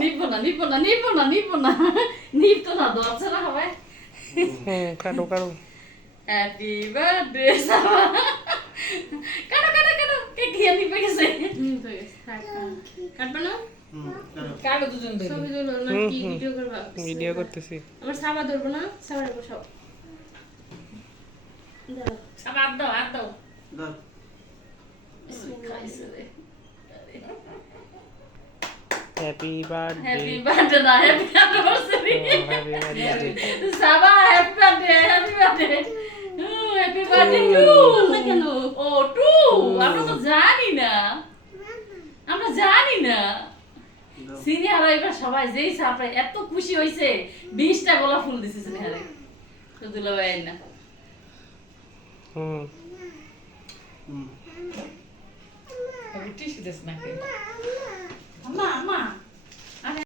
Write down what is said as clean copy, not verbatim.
নিব না নিব না নিব না নিব না নিব তো না দরজা না হবে কাটো কাটো হ্যাপি বার্থডে সাবা কাটো কাটো কাটো কেক খেয়ে নিবে গেছে কাটবা না কাটো দুজন ধরে ছবি তুলো না কি ভিডিও করবা ভিডিও করতেছি আমার সাবা ধরবো না সাবারে বসাও দাও সাবা হাত দাও দাও খাইছে রে হ্যাপি বার্থডে হ্যাপি বার্থডে না happy anniversary happy birthday Saba happy birthday happy birthday happy birthday to কেন ও টু আমরা তো জানি না আমরা জানি না সিনিয়ররা এবার সবাই যেই সারপ্রাইজ এত খুশি হইছে 20টা গোলাপ ফুল দিছে সিনিয়রে তো দিলো ভাই না হুম হুম টিস্যু দিস না